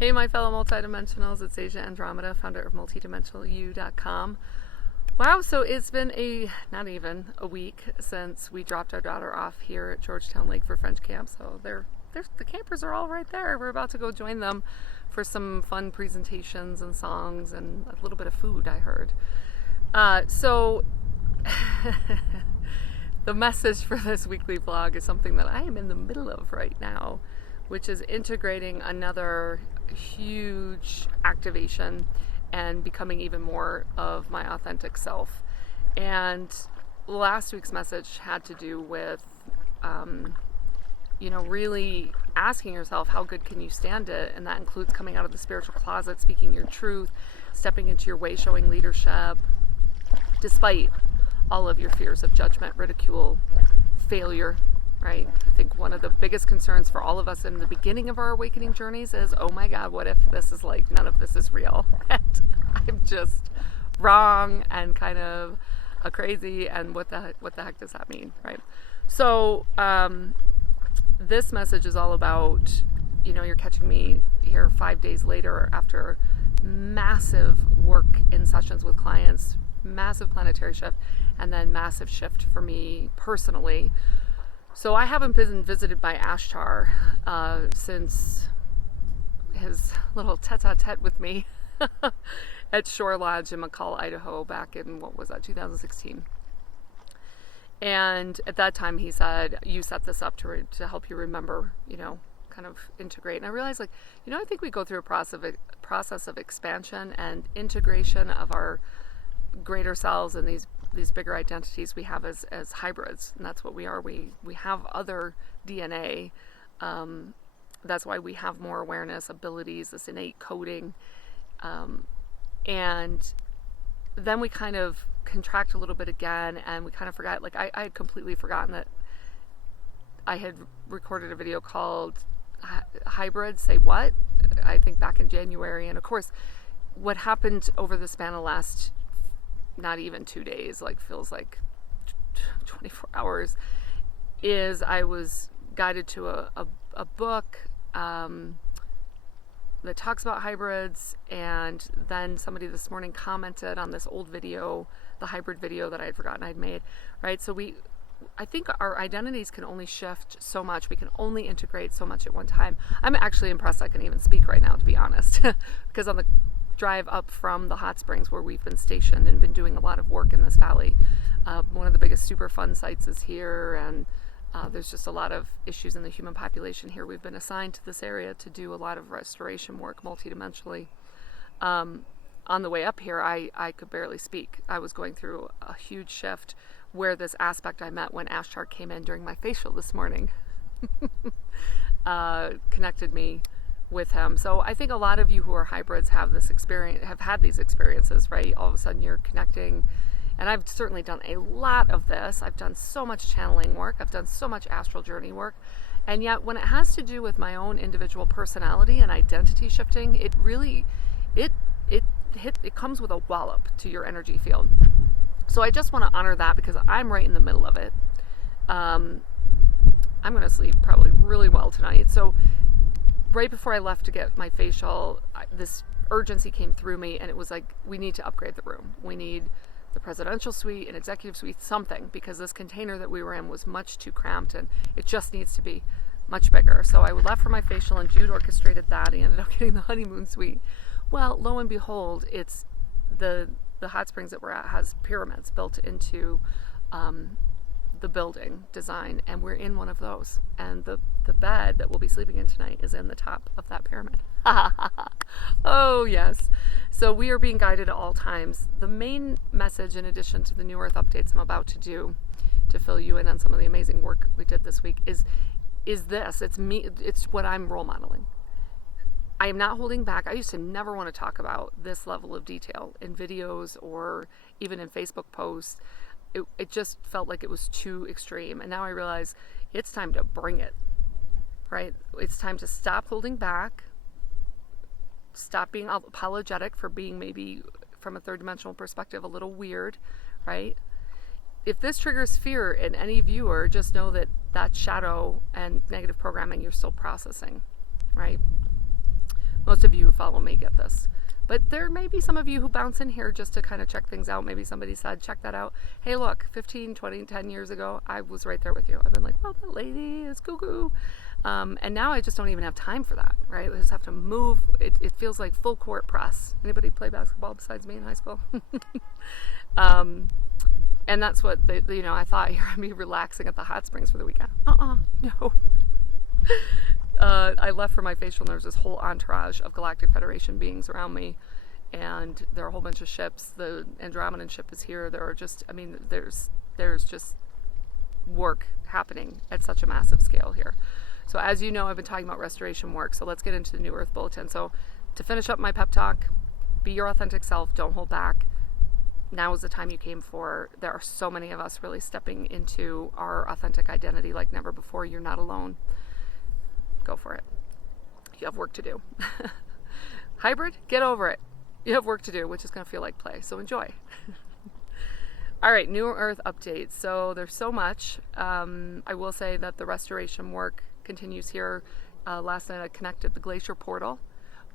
Hey, my fellow multidimensionals, it's Asia Andromeda, founder of multidimensional.u.com. Wow, so it's been not even a week since we dropped our daughter off here at Georgetown Lake for French camp. So the campers are all right there. We're about to go join them for some fun presentations and songs and a little bit of food, I heard. So the message for this weekly vlog is something that I am in the middle of right now, which is integrating another huge activation and becoming even more of my authentic self. And last week's message had to do with, really asking yourself, how good can you stand it? And that includes coming out of the spiritual closet, speaking your truth, stepping into your way, showing leadership, despite all of your fears of judgment, ridicule, failure, right? I think one of the biggest concerns for all of us in the beginning of our awakening journeys is, oh my God, what if this is like, none of this is real? And I'm just wrong and kind of a crazy, and what the heck does that mean, right? So this message is all about, you're catching me here 5 days later after massive work in sessions with clients, massive planetary shift, and then massive shift for me personally. So I haven't been visited by Ashtar since his little tete-a-tete with me at Shore Lodge in McCall, Idaho, back in, 2016. And at that time he said, you set this up to help you remember, kind of integrate. And I realized, I think we go through a process of expansion and integration of our greater selves and these bigger identities we have as hybrids, and that's what we are. We have other DNA. That's why we have more awareness, abilities, this innate coding, and then we kind of contract a little bit again, and we kind of forgot. I had completely forgotten that I had recorded a video called "Hybrids Say What?" I think back in January, and of course, what happened over the span of last, not even 2 days, feels like 24 hours, is I was guided to a book that talks about hybrids, and then somebody this morning commented on this old video, the hybrid video that I had forgotten I'd made, right? So I think our identities can only shift so much. We can only integrate so much at one time. I'm actually impressed I can even speak right now, to be honest, because on the drive up from the hot springs where we've been stationed and been doing a lot of work in this valley, one of the biggest super fun sites is here, and there's just a lot of issues in the human population here. We've been assigned to this area to do a lot of restoration work multidimensionally. On the way up here, I could barely speak. I was going through a huge shift where this aspect I met when Ashtar came in during my facial this morning connected me with him. So I think a lot of you who are hybrids have had these experiences, right? All of a sudden you're connecting, and I've certainly done a lot of this. I've done so much channeling work. I've done so much astral journey work. And yet when it has to do with my own individual personality and identity shifting, it really, it comes with a wallop to your energy field. So I just want to honor that because I'm right in the middle of it. I'm going to sleep probably really well tonight. So right before I left to get my facial, this urgency came through me, and it was like, we need to upgrade the room. We need the presidential suite, an executive suite, something, because this container that we were in was much too cramped, and it just needs to be much bigger. So I left for my facial, and Jude orchestrated that. He ended up getting the honeymoon suite. Well, lo and behold, it's the hot springs that we're at has pyramids built into the building design, and we're in one of those, and the bed that we'll be sleeping in tonight is in the top of that pyramid. Oh yes. So we are being guided at all times. The main message, in addition to the New Earth updates I'm about to do to fill you in on some of the amazing work we did this week, is this. It's me. It's what I'm role modeling. I am not holding back. I used to never want to talk about this level of detail in videos or even in Facebook posts. It just felt like it was too extreme. And now I realize it's time to bring it, right? It's time to stop holding back, stop being apologetic for being maybe from a third dimensional perspective a little weird, right? If this triggers fear in any viewer, just know that that's shadow and negative programming you're still processing, right? Most of you who follow me get this. But there may be some of you who bounce in here just to kind of check things out. Maybe somebody said, check that out. Hey, look, 15, 20, 10 years ago, I was right there with you. I've been like, well, that lady is cuckoo. And now I just don't even have time for that, right? I just have to move. It feels like full court press. Anybody play basketball besides me in high school? And that's what, I thought here I'd be relaxing at the hot springs for the weekend. No. I left for my facial nerves, this whole entourage of Galactic Federation beings around me, and there are a whole bunch of ships. The Andromedan ship is here. There are just, there's just work happening at such a massive scale here. So as you know, I've been talking about restoration work, so let's get into the New Earth Bulletin. So to finish up my pep talk, be your authentic self, don't hold back. Now is the time you came for. There are so many of us really stepping into our authentic identity like never before. You're not alone. Go for it. You have work to do. Hybrid, get over it. You have work to do, which is going to feel like play. So enjoy. All right, New Earth updates. So there's so much. I will say that the restoration work continues here. Last night I connected the glacier portal,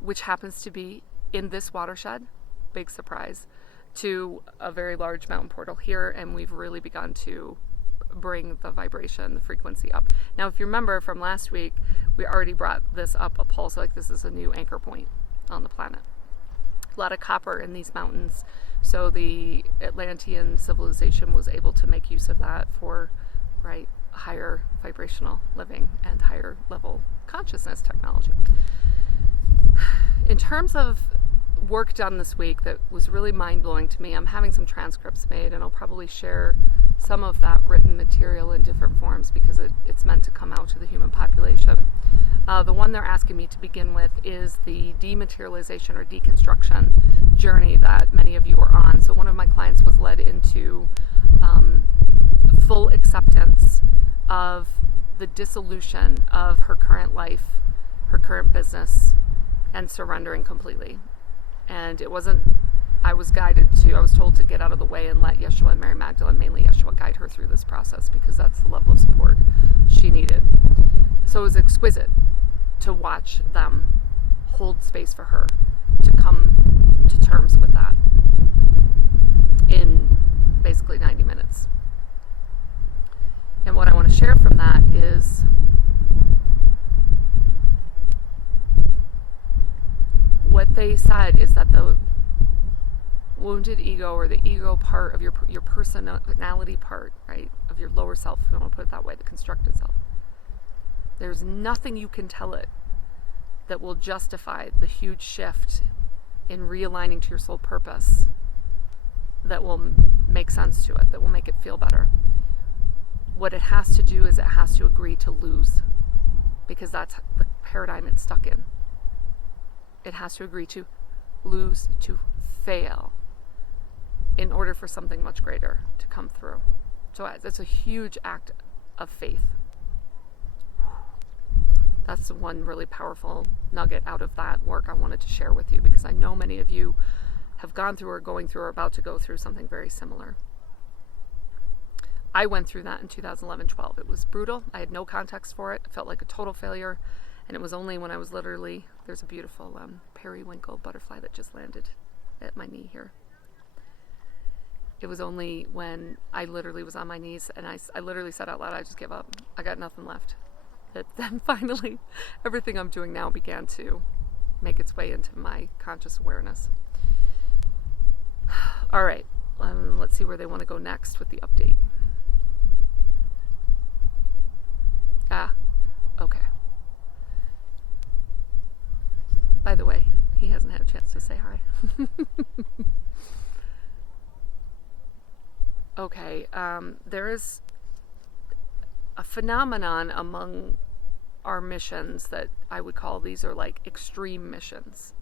which happens to be in this watershed. Big surprise. To a very large mountain portal here, and we've really begun to bring the vibration, the frequency up. Now, if you remember from last week, we already brought this up a pulse, like this is a new anchor point on the planet. A lot of copper in these mountains, so the Atlantean civilization was able to make use of that for, right, higher vibrational living and higher level consciousness technology. In terms of work done this week that was really mind-blowing to me, I'm having some transcripts made, and I'll probably share some of that written material in different forms because it's meant to come out to the human population. The one they're asking me to begin with is the dematerialization or deconstruction journey that many of you are on. So one of my clients was led into full acceptance of the dissolution of her current life, her current business, and surrendering completely. And it wasn't, I was told to get out of the way and let Yeshua and Mary Magdalene, mainly Yeshua, guide her through this process because that's the level of support she needed. So it was exquisite to watch them hold space for her to come to terms with that in basically 90 minutes. And what I want to share from that is what they said is that the wounded ego, or the ego part of your personality part, right, of your lower self, if you want to put it that way, the constructed self, there's nothing you can tell it that will justify the huge shift in realigning to your soul purpose that will make sense to it, that will make it feel better. What it has to do is it has to agree to lose, because that's the paradigm it's stuck in. It has to agree to lose, to fail, in order for something much greater to come through. So it's a huge act of faith. That's one really powerful nugget out of that work I wanted to share with you, because I know many of you have gone through or going through or about to go through something very similar. I went through that in 2011-12. It was brutal. I had no context for it. I felt like a total failure. And it was only when I was literally, there's a beautiful periwinkle butterfly that just landed at my knee here. It was only when I literally was on my knees and I literally said out loud, I just give up. I got nothing left. That then finally, everything I'm doing now began to make its way into my conscious awareness. All right, let's see where they want to go next with the update. Okay. By the way, he hasn't had a chance to say hi. Okay, there is a phenomenon among our missions that I would call, these are like extreme missions.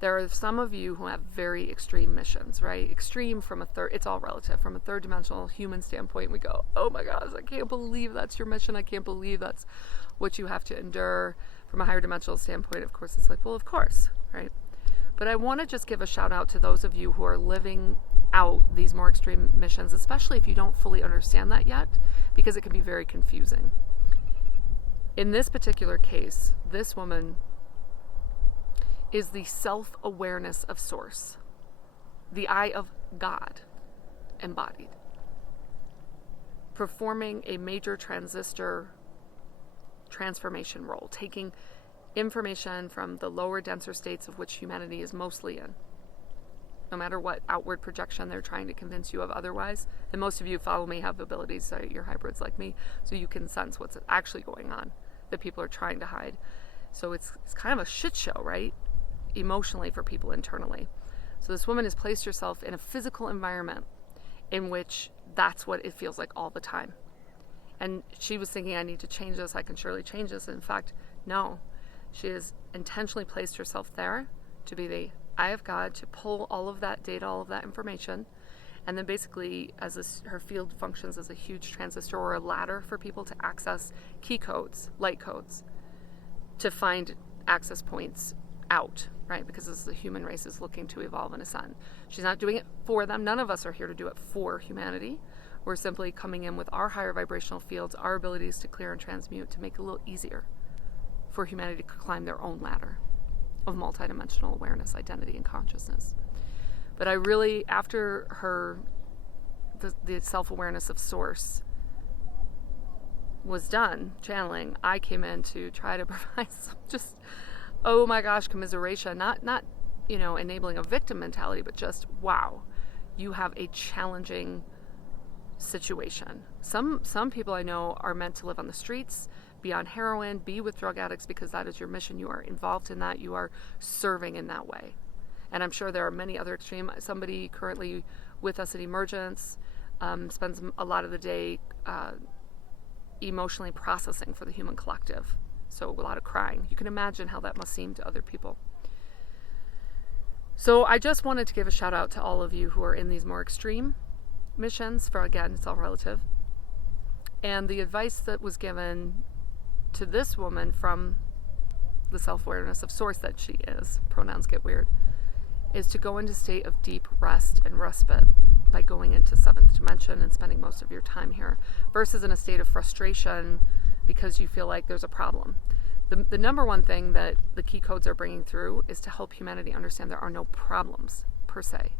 There are some of you who have very extreme missions, right? Extreme from it's all relative. From a third dimensional human standpoint, we go, oh my gosh, I can't believe that's your mission. I can't believe that's what you have to endure. From a higher dimensional standpoint, of course, it's like, well, of course, right? But I want to just give a shout out to those of you who are living out these more extreme missions, especially if you don't fully understand that yet, because it can be very confusing. In this particular case, this woman is the self-awareness of Source, the eye of God embodied, performing a major transistor transformation role, taking information from the lower, denser states of which humanity is mostly in, no matter what outward projection they're trying to convince you of otherwise. And most of you follow me have abilities, so you're hybrids like me, so you can sense what's actually going on that people are trying to hide. So it's kind of a shit show, right? Emotionally for people internally. So this woman has placed herself in a physical environment in which that's what it feels like all the time. And she was thinking, I need to change this, I can surely change this. And in fact, no. She has intentionally placed herself there to be the eye of God, to pull all of that data, all of that information. And then basically, her field functions as a huge transistor or a ladder for people to access key codes, light codes, to find access points out, right? Because this is the human race is looking to evolve and ascend. She's not doing it for them. None of us are here to do it for humanity. We're simply coming in with our higher vibrational fields, our abilities to clear and transmute, to make it a little easier for humanity to climb their own ladder of multidimensional awareness, identity, and consciousness. But I really, after the self-awareness of Source was done, channeling, I came in to try to provide some just, oh my gosh, commiseration. Not enabling a victim mentality, but just, wow, you have a challenging situation. Some people I know are meant to live on the streets, be on heroin, be with drug addicts, because that is your mission. You are involved in that. You are serving in that way. And I'm sure there are many other extreme. Somebody currently with us at Emergence spends a lot of the day emotionally processing for the human collective. So a lot of crying. You can imagine how that must seem to other people. So I just wanted to give a shout out to all of you who are in these more extreme missions. For again, it's all relative. And the advice that was given to this woman from the self-awareness of Source that she is, pronouns get weird, is to go into a state of deep rest and respite by going into seventh dimension and spending most of your time here, versus in a state of frustration because you feel like there's a problem. The number one thing that the key codes are bringing through is to help humanity understand there are no problems per se,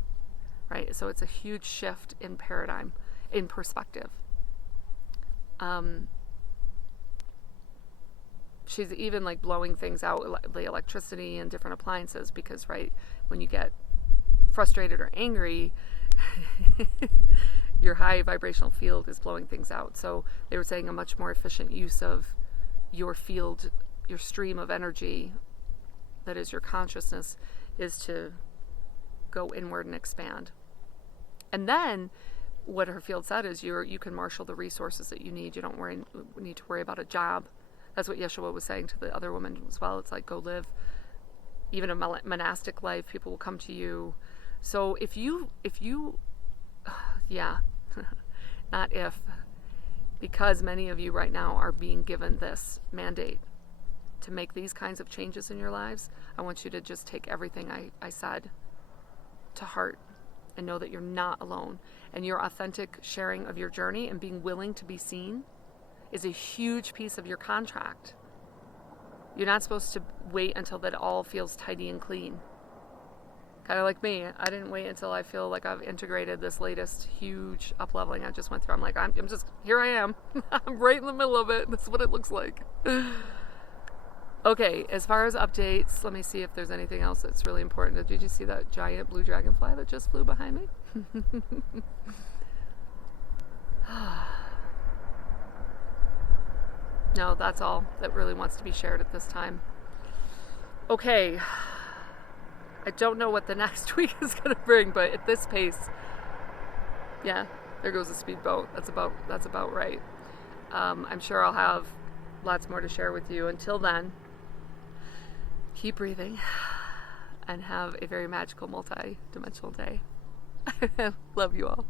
right? So it's a huge shift in paradigm, in perspective. She's even like blowing things out, the electricity and different appliances, because right when you get frustrated or angry, your high vibrational field is blowing things out. So they were saying a much more efficient use of your field, your stream of energy, that is your consciousness, is to go inward and expand. And then what her field said is you can marshal the resources that you need. You don't need to worry about a job. That's what Yeshua was saying to the other woman as well. It's like, go live even a monastic life. People will come to you. So if you yeah, not if, because many of you right now are being given this mandate to make these kinds of changes in your lives, I want you to just take everything I said to heart and know that you're not alone. And your authentic sharing of your journey and being willing to be seen is a huge piece of your contract. You're not supposed to wait until that all feels tidy and clean. Kind of like me. I didn't wait until I feel like I've integrated this latest huge up-leveling I just went through. I'm like, I'm just, here I am. I'm right in the middle of it. This is what it looks like. Okay, as far as updates, let me see if there's anything else that's really important. Did you see that giant blue dragonfly that just flew behind me? No, that's all that really wants to be shared at this time. Okay, I don't know what the next week is going to bring, but at this pace, yeah, there goes a speedboat. That's about right. I'm sure I'll have lots more to share with you. Until then, keep breathing and have a very magical multi-dimensional day. Love you all.